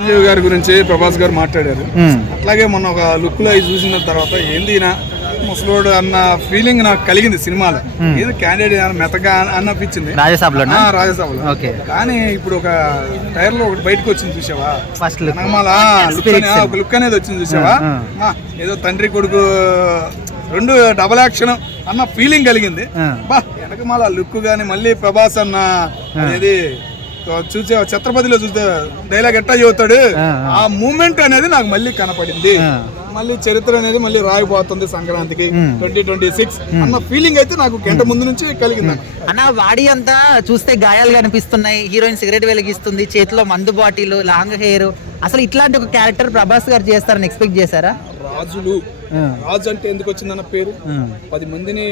చిరంజీవి గారి గురించి ప్రభాస్ గారు మాట్లాడారు. అట్లాగే మొన్న ఒక లుక్లో అవి చూసిన తర్వాత ఏంది ముసలోడు అన్న ఫీలింగ్ నాకు కలిగింది సినిమాలో. ఏది క్యాండిడేట్ మెతగా అనిపించింది రాజసభలో. ఓకే. కానీ ఇప్పుడు ఒక టైర్లో ఒకటి బయటకు వచ్చింది చూసావా? ఫస్ట్ ఒక లుక్ అనేది వచ్చింది చూసావా? ఏదో తండ్రి కొడుకు రెండు డబల్ యాక్షన్ అన్న ఫీలింగ్ కలిగింది. బా వెనకమాల లుక్ గాని మళ్ళీ ప్రభాస్ అన్న అనేది చూసే ఛత్రపతిలో చూస్తే డైలాగ్ ఎట్టా చెబుతాడు? ఆ, మూమెంట్ అనేది నాకు మళ్ళీ కనపడింది. మళ్ళీ చరిత్ర అనేది మళ్ళీ రాయిపోతుంది సంక్రాంతికి. ట్వంటీ ట్వంటీ సిక్స్ అన్న ఫీలింగ్ అయితే నాకు గంట ముందు నుంచి కలిగింది. అన్న బాడీ అంతా చూస్తే గాయాలు కనిపిస్తున్నాయి హీరోయిన్ సిగరెట్ వెలిగిస్తుంది చేతిలో మందు బాటిల్ లాంగ్ హెయిర్. అసలు ఇట్లాంటి ఒక క్యారెక్టర్ ప్రభాస్ గారు చేస్తారని ఎక్స్పెక్ట్ చేశారా? రాజులు. రాజు అంటే ఎందుకు వచ్చిందన్న పేరు? పది మందిని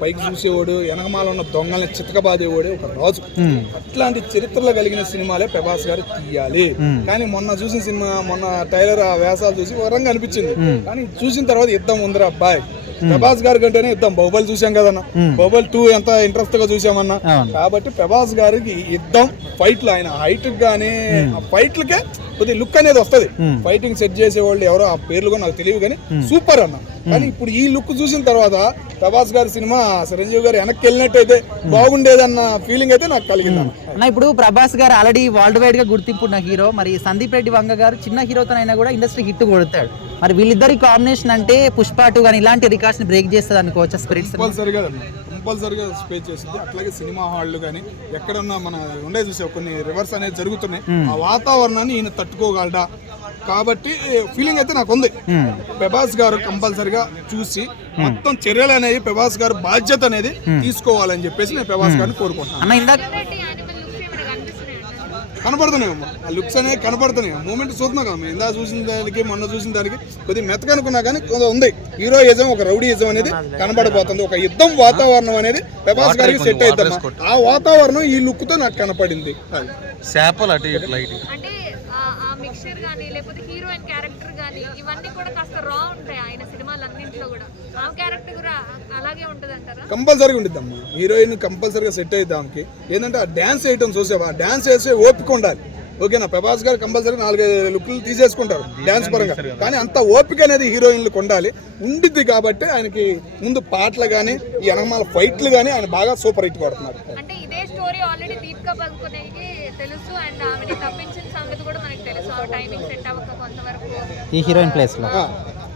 పైకి చూసేవాడు వెనకమాల ఉన్న దొంగల్ని చితకబాదేవాడు ఒక రాజు. అట్లాంటి చరిత్రలో కలిగిన సినిమాలే ప్రభాస్ గారు తీయాలి. కానీ మొన్న చూసిన సినిమా మొన్న టైలర్ ఆ వేషాలు చూసి వరంగా అనిపించింది. కానీ చూసిన తర్వాత యుద్ధం ఉందిరా అబ్బాయి ప్రభాస్ గారి కంటేనే యుద్ధం. బహుబలి చూసాం కదన్న. బహుబలి టూ ఎంత ఇంట్రెస్ట్గా చూసామన్నా. కాబట్టి ప్రభాస్ గారికి యుద్ధం ఫైట్లు ఆయన హైట్ గానీ ఆ ఫైట్లకే కొద్ది లుక్ అనేది వస్తది. ఫైటింగ్ సెట్ చేసే వాళ్ళు ఎవరో ఆ పేర్లు కూడా నాకు తెలియదు కానీ సూపర్ అన్న. కానీ ఇప్పుడు ఈ లుక్ చూసిన తర్వాత ప్రభాస్ గారి సినిమా చిరంజీవి గారు వెనక్కి వెళ్ళినట్టయితే బాగుండేదన్న ఫీలింగ్ అయితే నాకు కలిగింది అన్న. ఇప్పుడు ప్రభాస్ గారు ఆల్రెడీ వరల్డ్ వైడ్గా గుర్తింపు ఉన్న హీరో మరి సందీప్ రెడ్డి వంగ గారు చిన్న హీరోతోనైనా కూడా ఇండస్ట్రీ హిట్ కొడతాడు. మరి వీళ్ళిద్దరి కాంబినేషన్ అంటే పుష్ప టూ కానీ ఇలాంటి రికార్డ్స్ని బ్రేక్ చేస్తుంది అనుకోవచ్చా స్పిరిట్స్ కంపల్సరిగా స్పే చేసింది అట్లాగే సినిమా హాళ్ళు కానీ ఎక్కడన్నా మన ఉండే చూసే కొన్ని రివర్స్ అనేది జరుగుతున్నాయి. ఆ వాతావరణాన్ని ఈయన తట్టుకోగలడా? కాబట్టి ఫీలింగ్ అయితే నాకు ఉంది. ప్రభాస్ గారు కంపల్సరిగా చూసి మొత్తం చర్యలు అనేవి ప్రభాస్ గారు బాధ్యత అనేది తీసుకోవాలని చెప్పేసి నేను ప్రభాస్ గారిని కోరుకుంటున్నాను. కనపడుతున్నాయి అమ్మ. ఆ లుక్స్ అనేవి కనపడుతున్నాయి. మూమెంట్ చూస్తున్నాం కదా మేము. ఇందా చూసిన దానికి మొన్న చూసిన దానికి కొద్దిగా మెత్తగా అనుకున్నా కానీ కొంత ఉంది. హీరోయిజం ఒక రౌడీయిజం అనేది కనబడబోతుంది. ఒక యుద్ధం వాతావరణం అనేది ప్రభాస్ గారికి సెట్ అవుతాం ఆ వాతావరణం ఈ లుక్తో నాకు కనపడింది. అటు లైట్. మిక్చర్ కానీ లేకపోతే హీరోయిన్ క్యారెక్టర్ కానీ ఇవన్నీ కూడా కాస్త రా ఉంటాయి ఆయన సినిమాలన్నింటిలో కూడా. ఆ క్యారెక్టర్ కూడా అలాగే ఉంటుంది అంటారా కంపల్సరీగా ఉండిద్ది అమ్మ హీరోయిన్ కంపల్సరీగా సెట్ అయ్యి దానికి ఏంటంటే ఆ డ్యాన్స్ వేయటం చూసావా? ఆ డ్యాన్స్ వేసే ఓపిక ఉండాలి. ఓకేనా ప్రభాస్ గారు కంపల్సరీ నాలుగైదు లుక్లు తీసేసుకుంటారు డ్యాన్స్ పరంగా. కానీ అంత ఓపిక అనేది హీరోయిన్లకు ఉండాలి ఉండిద్ది కాబట్టి ఆయనకి ముందు పాటలు కానీ ఈ అనమాల ఫైట్లు కానీ ఆయన బాగా సూపర్ హిట్ కొడుతున్నారు. అంటే ఇదే స్టోరీ ఆల్రెడీ దీపికా పదుకునేకి తెలుసు అండ్ ఆమెని తప్పించిన ఈ హీరోయిన్ ప్లేస్లో ఆ,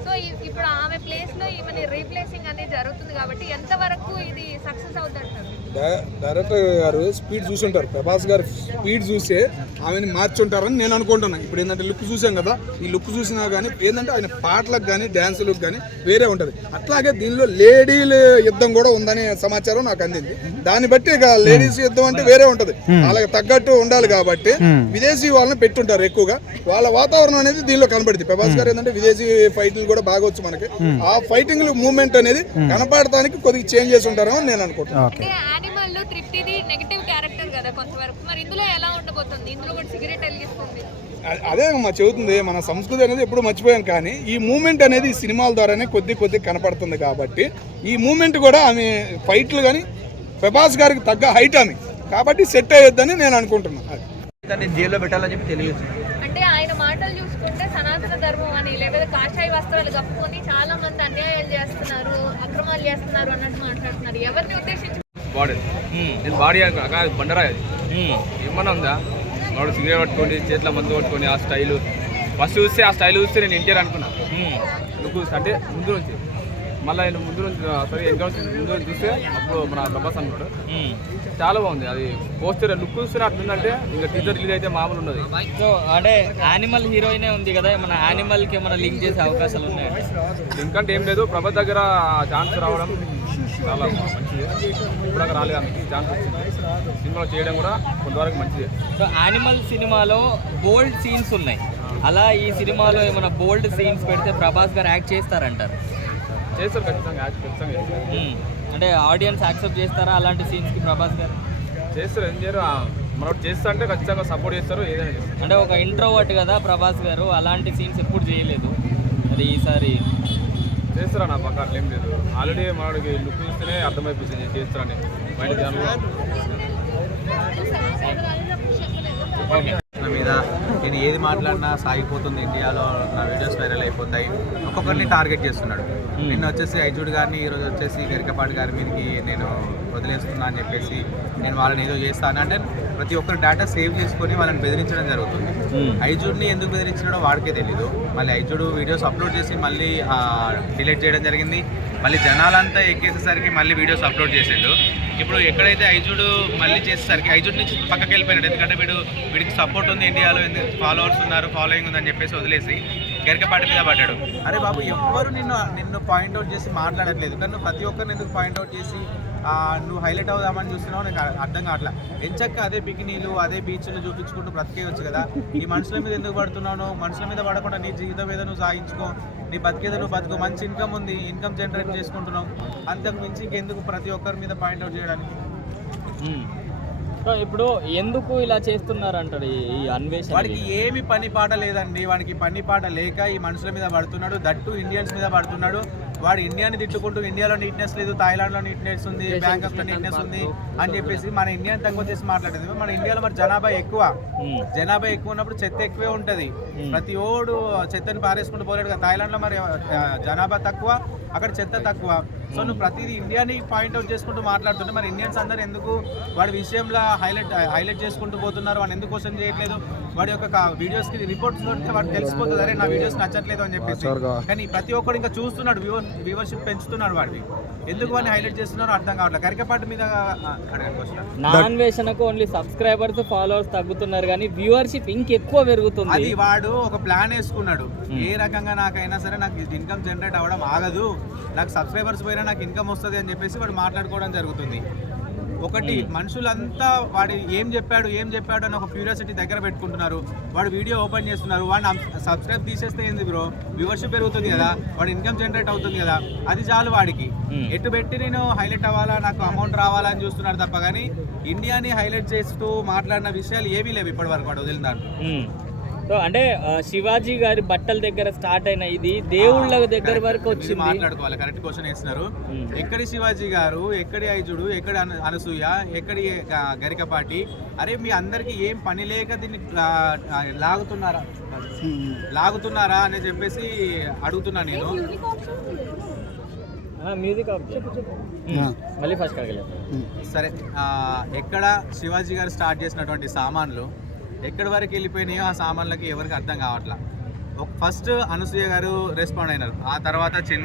సో ఇ- ఇప్పుడు ఆమె ప్లేస్లో ఈమెని రీప్లేసింగ్ అనేది జరుగుతుంది కాబట్టి ఎంతవరకు ఇది సక్సెస్ అవుతుంది అంటారు డై- డైరెక్టర్ గారు స్పీడ్ చూసి ఉంటారు ప్రభాస్ గారు స్పీడ్ చూసే ఆమెని మార్చుంటారని నేను అనుకుంటున్నాను ఇప్పుడు ఏంటంటే లుక్ చూసాం కదా ఈ లుక్ చూసినా కానీ ఏంటంటే ఆయన పాటలకు కానీ డ్యాన్సులకు కానీ వేరే ఉంటుంది. అట్లాగే దీనిలో లేడీల యుద్ధం కూడా ఉందనే సమాచారం నాకు అందింది. దాన్ని బట్టి ఇక లేడీస్ యుద్ధం అంటే వేరే ఉంటుంది. వాళ్ళకి తగ్గట్టు ఉండాలి కాబట్టి విదేశీ వాళ్ళని పెట్టుంటారు ఎక్కువగా. వాళ్ళ వాతావరణం అనేది దీనిలో కనబడింది ప్రభాస్ గారు ఏంటంటే విదేశీ ఫైటింగ్ కూడా బాగా వచ్చు మనకి. ఆ ఫైటింగ్ మూమెంట్ అనేది కనపడటానికి కొద్దిగా చేంజ్ చేసి ఉంటారేమో అని నేను అనుకుంటున్నాను ఓకే అంటే యానిమల్ తృప్తిది నెగిటివ్ క్యారెక్టర్ కదా కొంతవరకు. మరి ఇందులో ఎలా ఉండబోతుంది? ఇందులో కూడా సిగరెట్ వెలిగిస్తుంది అదే మా చెబుతుంది మన సంస్కృతి అనేది ఎప్పుడు మర్చిపోయాం కానీ ఈ మూమెంట్ అనేది ఈ సినిమాల ద్వారానే కొద్ది కొద్ది కనపడుతుంది కాబట్టి ఈ మూమెంట్ కూడా ఆమె ఫైట్లు కానీ ప్రభాస్ గారికి తగ్గ హైట్ ఆమె. కాబట్టి సెట్ అయ్యొద్దని నేను అనుకుంటున్నాను. జైల్లో పెట్టాలని చెప్పి తెలియదు అంటే ఆయన మాటలు చూసుకుంటే సనాతన ధర్మం అని లేకపోతే కాషాయ వస్త్రాలు కప్పుకొని చాలా మంది అన్యాయాలు చేస్తున్నారు అక్రమాలు చేస్తున్నారు అన్నట్టు మాట్లాడుతున్నారు. ఎవరిని ఉద్దేశించి బాడీ. నేను బాడీ కాదు బండరా అది. ఏమన్నా ఉందా? వాడు సిగరెట్ పట్టుకొని చేతిలో మందు పట్టుకొని ఆ స్టైల్. ఫస్ట్ చూస్తే ఆ స్టైల్ చూస్తే నేను ఎన్టీఆర్ అనుకున్నా. లుక్ అంటే ముందు నుంచి. మళ్ళీ నేను ముందు నుంచి సారీ నుంచి ముందు నుంచి చూస్తే అప్పుడు మన ప్రభాస్ అన్నాడు. చాలా బాగుంది. అది పోస్టర్ లుక్ చూస్తే అట్లుందంటే ఇంకా టీజర్ రిలీజ్ అయితే మామూలు ఉన్నది సో అంటే యానిమల్ హీరోయినే ఉంది కదా మన యానిమల్కి ఏమైనా లింక్ చేసే అవకాశాలు ఉన్నాయి? ఎందుకంటే ఏం లేదు. ప్రభాస్ దగ్గర ఛాన్స్ రావడం చాలా మంచిది. ఇప్పుడు రాలేదు అందుకే ఛాన్స్ వచ్చింది. సినిమాలో చేయడం కూడా కొంతవరకు మంచిది. సో యానిమల్ సినిమాలో బోల్డ్ సీన్స్ ఉన్నాయి. అలా ఈ సినిమాలో ఏమైనా బోల్డ్ సీన్స్ పెడితే ప్రభాస్ గారు యాక్ట్ చేస్తారంటారు? చేస్తారు ఖచ్చితంగా యాక్ట్ ఖచ్చితంగా చేస్తారు. అంటే ఆడియన్స్ యాక్సెప్ట్ చేస్తారా అలాంటి సీన్స్కి ప్రభాస్ గారు? చేస్తారు ఏం చేయరు. ఆ, మనం చేస్తా అంటే ఖచ్చితంగా సపోర్ట్ చేస్తారు ఏదైనా చేస్తారు. అంటే ఒక ఇంట్రోవర్ట్ కదా ప్రభాస్ గారు అలాంటి సీన్స్ ఎప్పుడు చేయలేదు. మరి ఈసారి చేస్తారా నా పక్క అట్లా లేదు. ఆల్రెడీ మనకి లుక్ చూస్తేనే అర్థమైపోతుంది చేస్తారని బయట జనాలు మీద నేను ఏది మాట్లాడినా సాగిపోతుంది ఇండియాలో నా వీడియోస్ వైరల్ అయిపోతాయి. ఒక్కొక్కరిని టార్గెట్ చేస్తున్నాడు. నిన్న వచ్చేసి ఐజుడ్ గారిని ఈరోజు వచ్చేసి గరికపాటి గారి మీదకి నేను వదిలేస్తున్నా అని చెప్పేసి నేను వాళ్ళని ఏదో చేస్తాను. అంటే ప్రతి ఒక్కరు డేటా సేవ్ చేసుకొని వాళ్ళని బెదిరించడం జరుగుతుంది. ఐజుడ్ని ఎందుకు బెదిరించినాడో వాడికే తెలీదు. మళ్ళీ ఐజుడు వీడియోస్ అప్లోడ్ చేసి మళ్ళీ డిలీట్ చేయడం జరిగింది. మళ్ళీ జనాలంతా ఎక్కేసేసరికి మళ్ళీ వీడియోస్ అప్లోడ్ చేసిండు. ఇప్పుడు ఎక్కడైతే ఐజుడు మళ్ళీ చేసేసరికి ఐజుడ్ నుంచి పక్కకి వెళ్ళిపోయినాడు. ఎందుకంటే వీడు వీడికి సపోర్ట్ ఉంది ఇండియాలో ఫాలోవర్స్ ఉన్నారు ఫాలోయింగ్ ఉందని చెప్పేసి వదిలేసి గరికపాటి మీద పడ్డాడు. అరే బాబు ఎవ్వరు నిన్ను నిన్ను పాయింట్అవుట్ చేసి మాట్లాడట్లేదు. కానీ ప్రతి ఒక్కరిని ఎందుకు పాయింట్అవుట్ చేసి నువ్వు హైలైట్ అవుదామని చూస్తున్నావు నాకు అర్థం కావట్లా. ఎంచక్క అదే బికినీలు అదే బీచ్లు చూపించుకుంటూ బ్రతికేయచ్చు కదా. ఈ మనుషుల మీద ఎందుకు పడుతున్నావు మనుషుల మీద పడకుండా నీ జీవితం మీద నువ్వు సాగించుకో నీ బతికేదో నువ్వు బతుకు. మంచి ఇన్కమ్ ఉంది ఇన్కమ్ జనరేట్ చేసుకుంటున్నావు. అంతకు మించి ఇంకెందుకు ప్రతి ఒక్కరి మీద పాయింట్అవుట్ చేయడానికి? సో ఇప్పుడు ఎందుకు ఇలా చేస్తున్నారు అంటారు ఈ- ఈ అన్వేషణ వాడికి ఏమి పని పాట లేదండి. వాడికి పని పాట లేక ఈ మనుషుల మీద పడుతున్నాడు దట్టు ఇండియన్స్ మీద పడుతున్నాడు. వాడు ఇండియాని తిట్టుకుంటూ ఇండియాలో నీట్నెస్ లేదు థాయిలాండ్లో నీట్నెస్ ఉంది బ్యాంకాక్లో నీట్నెస్ ఉంది అని చెప్పేసి మన ఇండియాని తక్కువ చేసి మాట్లాడేది. మన ఇండియాలో మరి జనాభా ఎక్కువ. జనాభా ఎక్కువ ఉన్నప్పుడు చెత్త ఎక్కువే ఉంటది. ప్రతి ఓడు చెత్తని పారేసుకుంటూ పోలేడు కదా. థాయిలాండ్లో మరి జనాభా తక్కువ అక్కడ చెత్త తక్కువ. సో నువ్వు ప్రతిదీ ఇండియాని పాయింట్అవుట్ చేసుకుంటూ మాట్లాడుతుంటే మరి ఇండియన్స్ అందరూ ఎందుకు వాడి విషయంలో హైలైట్ హైలైట్ చేసుకుంటూ పోతున్నారు? వాడు ఎందుకు క్వశ్చన్ చేయట్లేదు? వాడి యొక్క వీడియోస్కి రిపోర్ట్స్ దొరికితే వాడు తెలిసిపోతుంది. అరే నా వీడియోస్ నచ్చట్లేదు అని చెప్పేసి. కానీ ప్రతి ఒక్కడు ఇంకా చూస్తున్నాడు. వ్యూవర్ వ్యూవర్షిప్ పెంచుతున్నాడు వాడివి. ఎందుకు వాడిని హైలైట్ చేస్తున్నారో అర్థం కావట్లేదు కరికపాటి మీద ఆ, అడగండి క్వశ్చన్ నా అన్వేషణకు ఓన్లీ సబ్స్క్రైబర్స్ ఫాలోవర్స్ తగ్గుతున్నారు కానీ వ్యూవర్షిప్ ఇంకెక్కువ పెరుగుతుంది. అది వాడు ఒక ప్లాన్ వేసుకున్నాడు. ఏ రకంగా నాకైనా సరే నాకు ఇన్కమ్ జనరేట్ అవ్వడం ఆగదు. నాకు సబ్స్క్రైబర్స్ పోయినా నాకు ఇన్కమ్ వస్తుంది అని చెప్పేసి వాడు మాట్లాడుకోవడం జరుగుతుంది. ఒకటి మనుషులంతా వాడు ఏం చెప్పాడు ఏం చెప్పాడు అని ఒక క్యూరియాసిటీ దగ్గర పెట్టుకుంటున్నారు. వాడు వీడియో ఓపెన్ చేస్తున్నారు. వాడిని సబ్స్క్రైబ్ తీసేస్తే ఏంది బ్రో? వ్యూవర్షిప్ పెరుగుతుంది కదా. వాడు ఇన్కమ్ జనరేట్ అవుతుంది కదా. అది చాలు వాడికి. ఎటు పెట్టి నేను హైలైట్ అవ్వాలా? నాకు అమౌంట్ రావాలా అని చూస్తున్నారు తప్ప కానీ ఇండియాని హైలైట్ చేస్తూ మాట్లాడిన విషయాలు ఏమీ లేవు ఇప్పటి వరకు వాడు వదిలిన దాంట్లో. సో అంటే శివాజీ గారి బట్టల దగ్గర స్టార్ట్ అయిన ఇది దేవుళ్ళ దగ్గర వరకు ఇది వచ్చింది. మాట్లాడుకోవాలి కరెక్ట్ క్వశ్చన్ వేస్తున్నారు. ఎక్కడి శివాజీ గారు ఎక్కడి ఐజుడు ఎక్కడి అన- అనసూయ ఎక్కడి గరికపాటి? అరే మీ అందరికి ఏం పని లేక దీన్ని లాగుతున్నారా? లాగుతున్నారా అని చెప్పేసి అడుగుతున్నా నేను. మ్యూజిక్ మళ్ళీ ఫస్ట్ కాగలేదు సరే ఎక్కడ శివాజీ గారు స్టార్ట్ చేసినటువంటి సామాన్లు? ఎక్కడి వరకు వెళ్ళిపోయినాయో ఆ సామాన్లకి ఎవరికి అర్థం కావట్లా. ఫస్ట్ అనసూయ గారు రెస్పాండ్ అయినారు. ఆ తర్వాత చిన్న